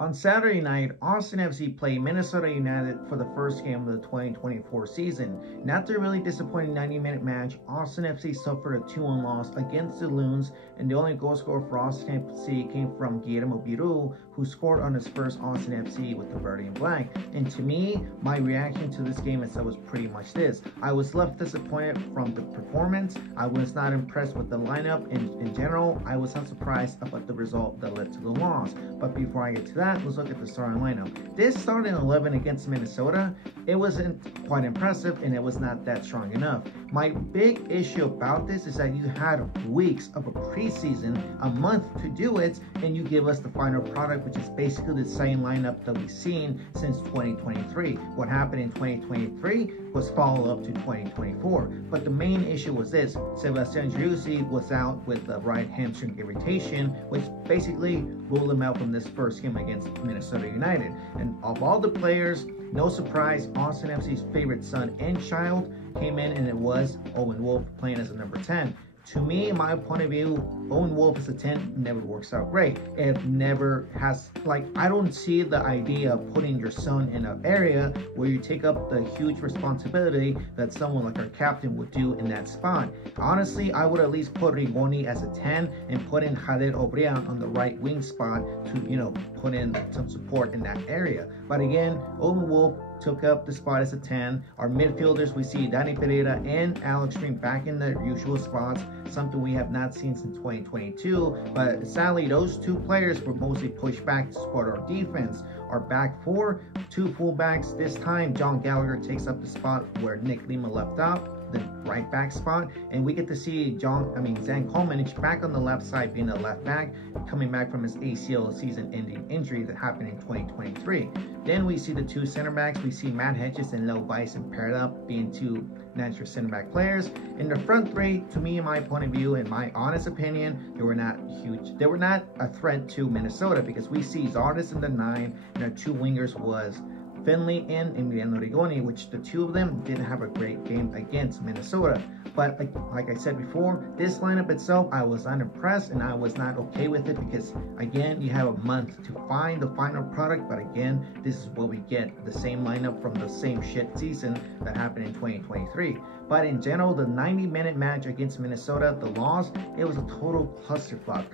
On Saturday night, Austin FC played Minnesota United for the first game of the 2024 season. And after a really disappointing 90-minute match, Austin FC suffered a 2-1 loss against the Loons, and the only goal scorer for Austin FC came from Guillermo Biru, who scored on his first Austin FC with the Verde and Black. And to me, my reaction to this game itself was pretty much this. I was left disappointed from the performance. I was not impressed with the lineup in general. I was not surprised about the result that led to the loss. But before I get to that, let's look at the starting lineup. This starting 11 against Minnesota, it wasn't quite impressive and it was not that strong enough. My big issue about this is that you had weeks of a preseason, a month to do it, and you give us the final product, which is basically the same lineup that we've seen since 2023. What happened in 2023 was follow up to 2024. But the main issue was this: Sebastian Driussi was out with the right hamstring irritation, which basically ruled him out from this first game against Minnesota United. And of all the players, no surprise, Austin FC's favorite son and child came in, and it was Owen Wolff playing as a number 10. To me, in my point of view, Owen Wolff as a 10 never works out great. It never has, I don't see the idea of putting your son in an area where you take up the huge responsibility that someone like our captain would do in that spot. Honestly, I would at least put Rigoni as a 10 and put in Jared Obrian on the right wing spot to, put in some support in that area. But again, Owen Wolff took up the spot as a 10. Our midfielders, we see Danny Pereira and Alex Green back in their usual spots, something we have not seen since 2022. But sadly, those two players were mostly pushed back to support our defense. Our back four, two fullbacks. This time, John Gallagher takes up the spot where Nick Lima left off, the right back spot, and we get to see Zan Kolmanic back on the left side being a left back, coming back from his ACL season-ending injury that happened in 2023. Then we see the two center backs. We see Matt Hedges and Leo Bison paired up, being two natural center back players. In the front three, to me, in my point of view, in my honest opinion, they were not huge. They were not a threat to Minnesota, because we see Zardes in the 9, and our two wingers was Finley and Emiliano Rigoni, which the two of them didn't have a great game against Minnesota. But like I said before, this lineup itself, I was unimpressed and I was not okay with it, because again, you have a month to find the final product. But again, this is what we get, the same lineup from the same shit season that happened in 2023. But in general, the 90-minute match against Minnesota, the loss, it was a total clusterfuck.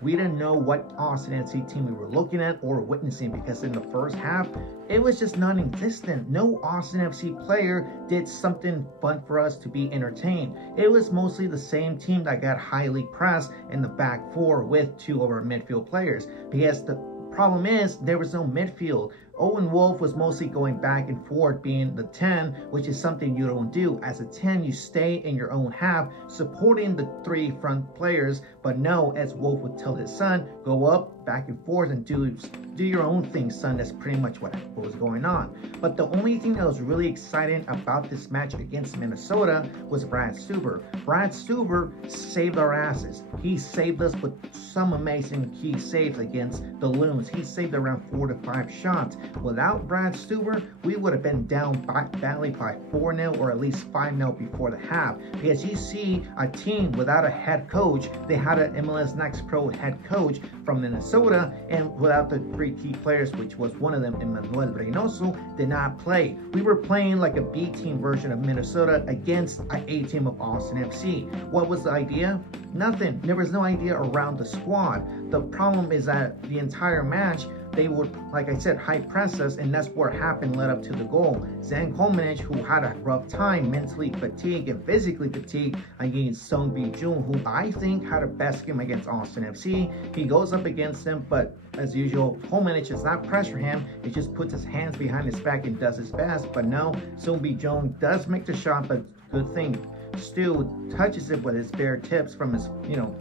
We didn't know what Austin FC team we were looking at or witnessing, because in the first half, it was just non-existent. No Austin FC player did something fun for us to be entertained. It was mostly the same team that got highly pressed in the back four with two of our midfield players, because the problem is there was no midfield. Owen Wolff was mostly going back and forth being the 10, which is something you don't do. As a 10, you stay in your own half, supporting the three front players. But no, as Wolff would tell his son, go up, back and forth, and do your own thing, son. That's pretty much what was going on. But the only thing that was really exciting about this match against Minnesota was Brad Stuber. Brad Stuber saved our asses. He saved us with some amazing key saves against the Loons. He saved around 4 to 5 shots. Without Brad Stuber, we would have been down badly by 4-0 or at least 5-0 before the half. Because you see a team without a head coach, they had an MLS Next Pro head coach from Minnesota, and without the three key players, which was one of them, Emmanuel Reynoso, did not play. We were playing like a B team version of Minnesota against an A team of Austin FC. What was the idea? Nothing. There was no idea around the squad. The problem is that the entire match, they would, like I said, high press us, and that's what happened led up to the goal. Zan Kolmanic, who had a rough time, mentally fatigued and physically fatigued against Song Bi-jun, who I think had a best game against Austin FC. He goes up against him, but as usual, Kolmanic does not pressure him. He just puts his hands behind his back and does his best. But no, Song Bi-jun does make the shot, but good thing, Stu touches it with his bare tips from his,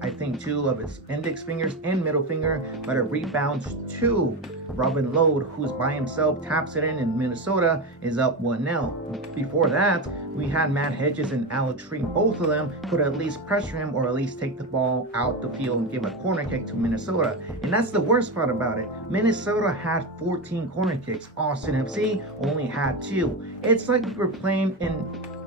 I think 2 of his index fingers and middle finger, but it rebounds to Robin Lode, who's by himself, taps it in, and Minnesota is up 1-0. Before that, we had Matt Hedges and Alex Green. Both of them could at least pressure him or at least take the ball out the field and give a corner kick to Minnesota. And that's the worst part about it. Minnesota had 14 corner kicks. Austin FC only had 2. It's like we were playing in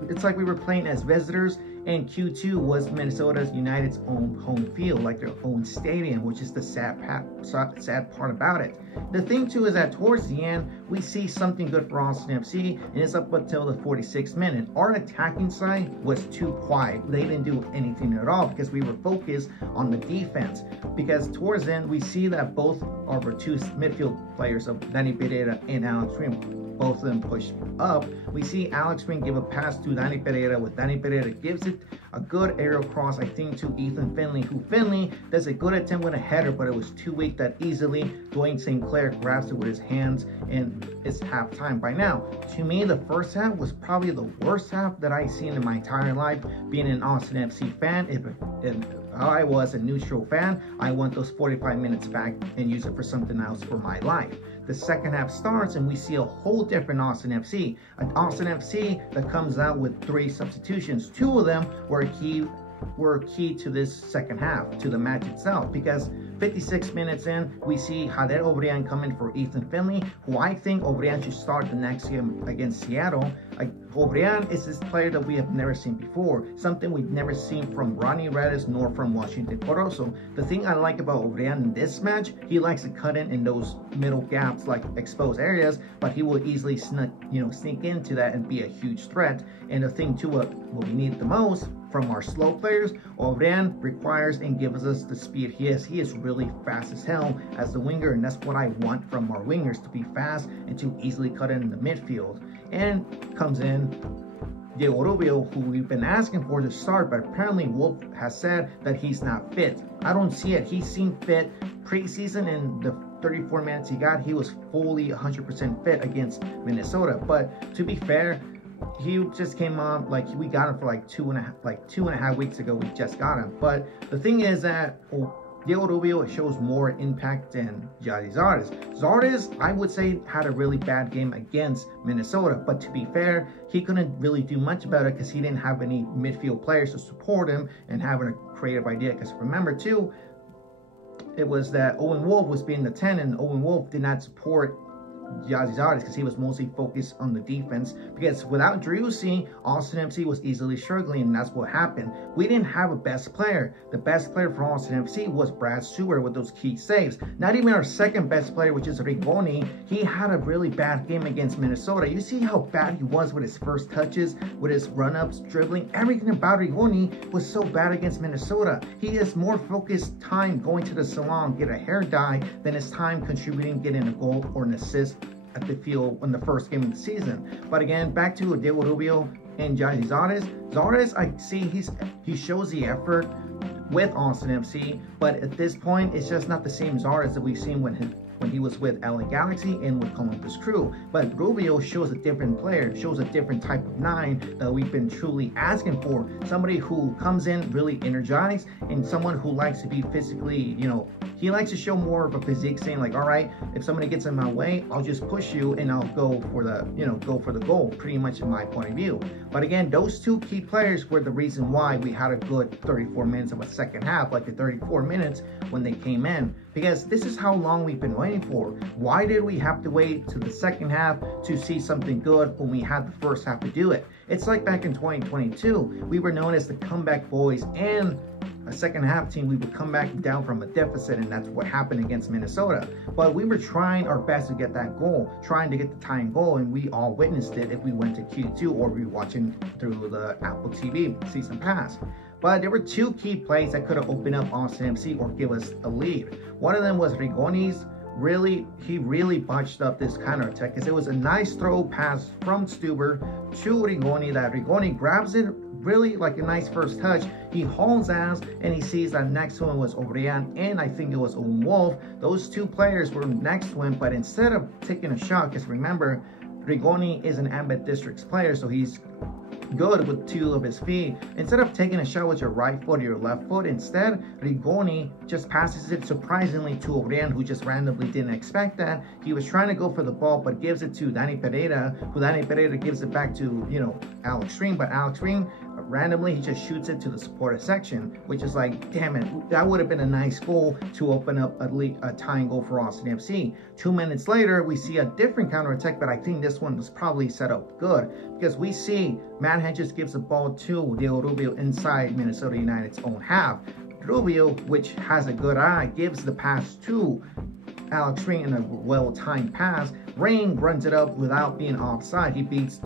it's like we were playing as visitors, and Q2 was Minnesota United's own home field, like their own stadium, which is the sad part about it. The thing too is that towards the end, we see something good for Austin FC, and it's up until the 46th minute. Our attacking side was too quiet. They didn't do anything at all because we were focused on the defense. Because towards the end, we see that both of our two midfield players of Danny Pereira and Alex Ring, both of them push up. We see Alex Ring give a pass to Danny Pereira, with Danny Pereira gives it a good aerial cross, I think, to Ethan Finley, who Finley does a good attempt with a header, but it was too weak that easily Dwayne St. Clair grabs it with his hands, and it's halftime. By now, to me, the first half was probably the worst half that I've seen in my entire life. Being an Austin FC fan, if I was a neutral fan, I want those 45 minutes back and use it for something else for my life. The second half starts and we see a whole different Austin FC. An Austin FC that comes out with 3 substitutions. 2 of them were key to this second half, to the match itself, because 56 minutes in, we see Jader Obrian come in for Ethan Finley, who I think Obrian should start the next game against Seattle. Obrian is this player that we have never seen before, something we've never seen from Ronnie Redis nor from Washington Corozo. The thing I like about Obrian in this match, he likes to cut in those middle gaps, like exposed areas, but he will easily sneak into that and be a huge threat. And the thing too, what we need the most from our slow players, Obrian requires and gives us the speed he is. He is really fast as hell as the winger, and that's what I want from our wingers, to be fast and to easily cut in the midfield. And comes in Diego Rubio, who we've been asking for to start, but apparently Wolf has said that he's not fit. I don't see it. He seemed fit preseason, and the 34 minutes he got, he was fully 100% fit against Minnesota. But to be fair, he just came on, like, we got him for like two and a half weeks ago. We just got him. But the thing is that Diego Rubio shows more impact than Yadi Zardes. Zardes, I would say, had a really bad game against Minnesota, but to be fair, he couldn't really do much about it because he didn't have any midfield players to support him and having a creative idea. Because remember too, it was that Owen Wolf was being the 10, and Owen Wolf did not support Yadi Zardes because he was mostly focused on the defense, because without Driussi, Austin FC was easily struggling, and that's what happened. We didn't have a best player. The best player for Austin FC was Brad Stewart with those key saves. Not even our second best player, which is Rigoni, he had a really bad game against Minnesota. You see how bad he was with his first touches, with his run-ups, dribbling. Everything about Rigoni was so bad against Minnesota. He is more focused time going to the salon, get a hair dye, than his time contributing, getting a goal or an assist at the field in the first game of the season. But again, back to Diego Rubio and Yadi Zardes. Zardes, I see he shows the effort with Austin FC, but at this point, it's just not the same Zardes that we've seen when he was with LA Galaxy and with Columbus Crew. But Rubio shows a different player, shows a different type of 9 that we've been truly asking for. Somebody who comes in really energized, and someone who likes to be physically, he likes to show more of a physique, saying like, all right, if somebody gets in my way, I'll just push you and I'll go for the goal, pretty much in my point of view. But again, those 2 key players were the reason why we had a good 34 minutes of a second half, like the 34 minutes when they came in, because this is how long we've been waiting for. Why did we have to wait to the second half to see something good when we had the first half to do it? It's like back in 2022, we were known as the comeback boys, and a second half team, we would come back down from a deficit, and that's what happened against Minnesota. But we were trying our best to get that goal, trying to get the tying goal, and we all witnessed it if we went to Q2 or we were watching through the Apple TV season pass. But there were 2 key plays that could have opened up Austin FC or give us a lead. One of them was Rigoni's. He really botched up this counterattack, because it was a nice throw pass from Stuber to Rigoni, that Rigoni grabs it, really like a nice first touch. He hauls ass, and he sees that next to him was Obrian, and I think it was Owen Wolf. Those 2 players were next to him, but instead of taking a shot, because remember, Rigoni is an Ambit Districts player, so he's good with 2 of his feet. Instead of taking a shot with your right foot or your left foot, instead Rigoni just passes it surprisingly to Obrian, who just randomly didn't expect that. He was trying to go for the ball, but gives it to Danny Pereira, who Danny Pereira gives it back to Alex Ring, but Alex Ring randomly, he just shoots it to the supported section, which is like, damn it, that would have been a nice goal to open up a tying goal for Austin FC. 2 minutes later, we see a different counterattack, but I think this one was probably set up good because we see Matt Hedges gives the ball to Diego Rubio inside Minnesota United's own half. Rubio, which has a good eye, gives the pass to Alex Ring in a well-timed pass. Ring runs it up without being offside. He beats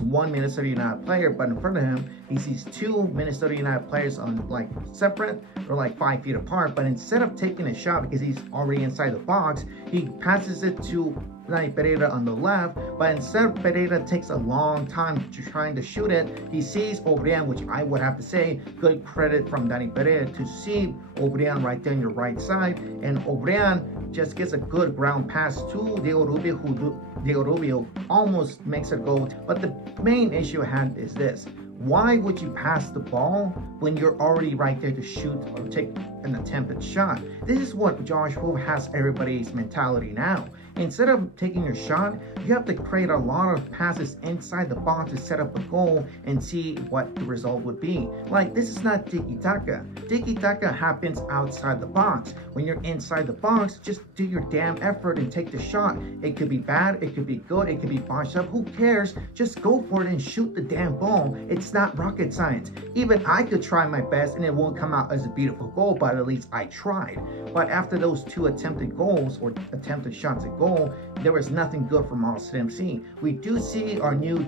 one Minnesota United player, but in front of him, he sees two Minnesota United players on like separate or like 5 feet apart. But instead of taking a shot because he's already inside the box, he passes it to Dani Pereira on the left, but instead Pereira takes a long time trying to shoot it. He sees O'Brien, which I would have to say, good credit from Dani Pereira to see O'Brien right there on your right side, and O'Brien just gets a good ground pass to Diego Rubio, who Diego Rubio almost makes it go. But the main issue I had is this: why would you pass the ball when you're already right there to shoot or take an attempted shot? This is what Josh Wolf has everybody's mentality now. Instead of taking your shot, you have to create a lot of passes inside the box to set up a goal and see what the result would be. Like, this is not tiki-taka. Tiki-taka happens outside the box. When you're inside the box, just do your damn effort and take the shot. It could be bad, it could be good, it could be botched up. Who cares? Just go for it and shoot the damn ball. It's not rocket science. Even I could try my best and it won't come out as a beautiful goal, but at least I tried. But after those two attempted goals or attempted shots at goal, there was nothing good from Austin FC. We do see our new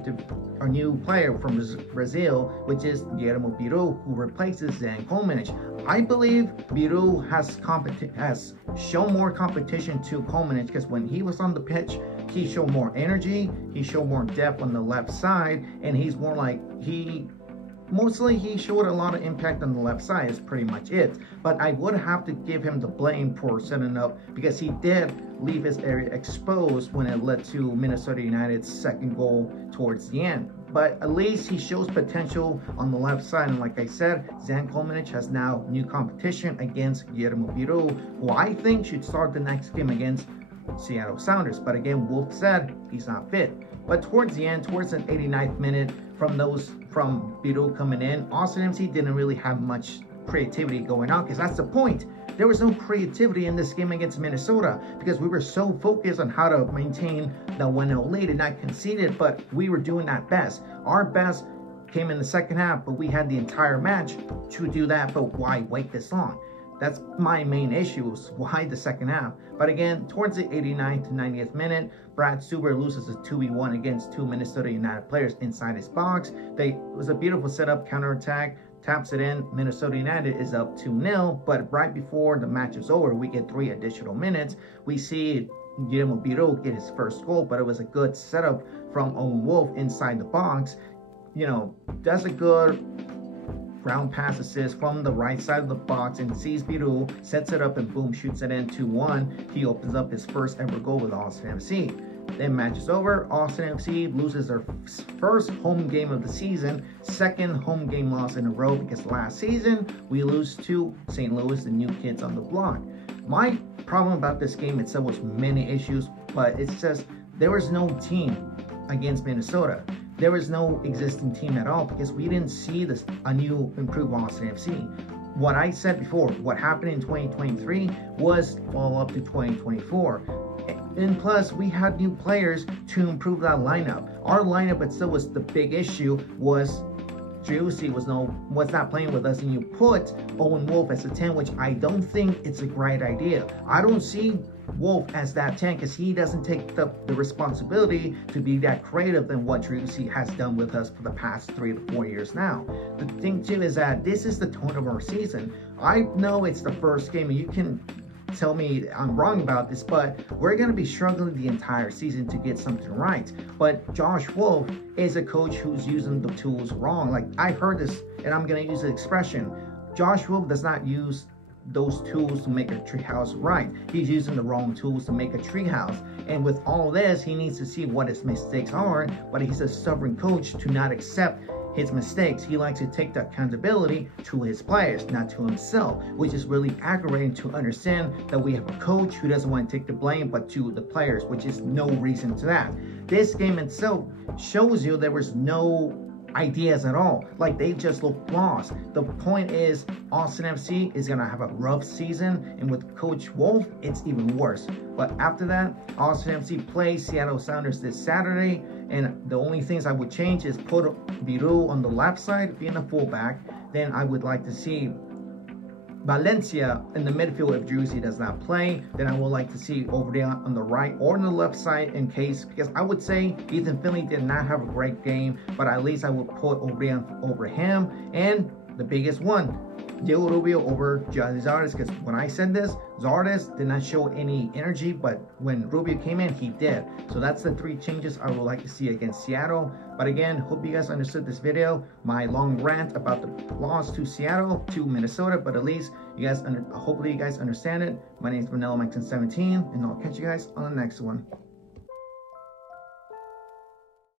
player from Brazil, which is Guillermo Biru, who replaces Zan Kolmanic. I believe Biru has shown more competition to Kolmanic because when he was on the pitch, he showed more energy, he showed more depth on the left side, and he's more like Mostly, he showed a lot of impact on the left side, is pretty much it. But I would have to give him the blame for setting up, because he did leave his area exposed when it led to Minnesota United's second goal towards the end. But at least he shows potential on the left side. And like I said, Zan Kolmanic has now new competition against Guillermo Biru, who I think should start the next game against Seattle Sounders. But again, Wolf said he's not fit. But towards the end, towards the 89th minute, from Biru coming in, Austin FC didn't really have much creativity going on, because that's the point. There was no creativity in this game against Minnesota because we were so focused on how to maintain the 1-0 lead and not concede it, but we were doing that best. Our best came in the second half, but we had the entire match to do that. But why wait this long? That's my main issue, is why the second half. But again, towards the 89th to 90th minute, Brad Stuber loses a 2v1 against two Minnesota United players inside his box. It was a beautiful setup, counterattack, taps it in. Minnesota United is up 2-0, but right before the match is over, we get 3 additional minutes. We see Guillermo Biru get his first goal, but it was a good setup from Owen Wolf inside the box. You know, does a good ground pass assist from the right side of the box and sees Biru, sets it up, and boom, shoots it in 2-1. He opens up his first ever goal with Austin FC. Then match is over. Austin FC loses their first home game of the season, second home game loss in a row, because last season we lose to St. Louis, the new kids on the block. My problem about this game itself was many issues, but it's just there was no team against Minnesota. There was no existing team at all, because we didn't see a new improved Austin FC. What I said before, what happened in 2023 was follow up to 2024. And plus, we had new players to improve that lineup. Our lineup itself was the big issue, was Giussi was not playing with us, and you put Owen Wolf as a 10, which I don't think it's a great idea. I don't see Wolf as that 10 because he doesn't take the responsibility to be that creative than what Giussi has done with us for the past 3 to 4 years now. The thing too is that this is the tone of our season. I know it's the first game, and you can tell me I'm wrong about this, but we're going to be struggling the entire season to get something right. But Josh Wolf is a coach who's using the tools wrong. Like, I heard this, and I'm going to use the expression, Josh Wolf does not use those tools to make a treehouse right. He's using the wrong tools to make a treehouse. And with all this, he needs to see what his mistakes are, but he's a stubborn coach to not accept his mistakes. He likes to take the accountability to his players, not to himself, which is really aggravating to understand that we have a coach who doesn't want to take the blame, but to the players, which is no reason to that. This game itself shows you there was no ideas at all. Like, they just look lost. The point is, Austin FC is gonna have a rough season, and with Coach Wolf, it's even worse. But after that, Austin FC plays Seattle Sounders this Saturday, and the only things I would change is put Biru on the left side, being a fullback. Then I would like to see Valencia in the midfield if Druzy does not play. Then I would like to see Obreon on the right or on the left side in case, because I would say Ethan Finley did not have a great game, but at least I would put Obreon over him. And the biggest one, Diego Rubio over Gianni Zardes, because when I said this, Zardes did not show any energy, but when Rubio came in, he did. So that's the 3 changes I would like to see against Seattle. But again, hope you guys understood this video, my long rant about the loss to Seattle, to Minnesota, but at least you guys, hopefully you guys understand it. My name is Vanilla Mike 17, and I'll catch you guys on the next one.